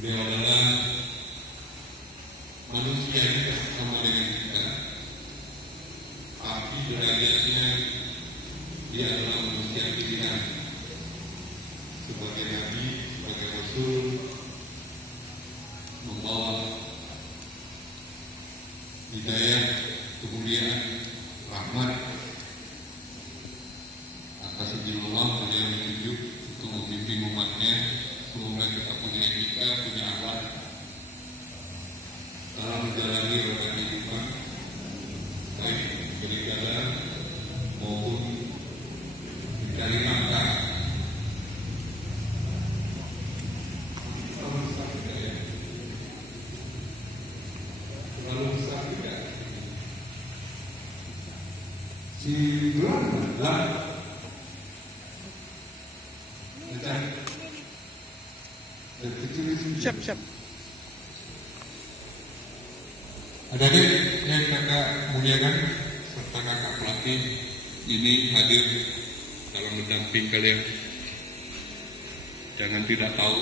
Beliau adalah manusia yang sama dengan kita, tapi derajatnya dia adalah manusia pilihan sebagai nabi, sebagai rasul, membawa hidayah, kemuliaan, rahmat atas izin Allah. Beliau menunjuk untuk memimpin umatnya. Semoga kita punya etika, punya akhlak dalam menjalani roda kehidupan, baik beribadah maupun mencari nafkah. Terlalu besar tidak ya? Terlalu besar tidak? Si Belanda Siap. Adik-adik yang kakak muliakan serta kakak pelatih ini hadir dalam mendamping kalian. Jangan tidak tahu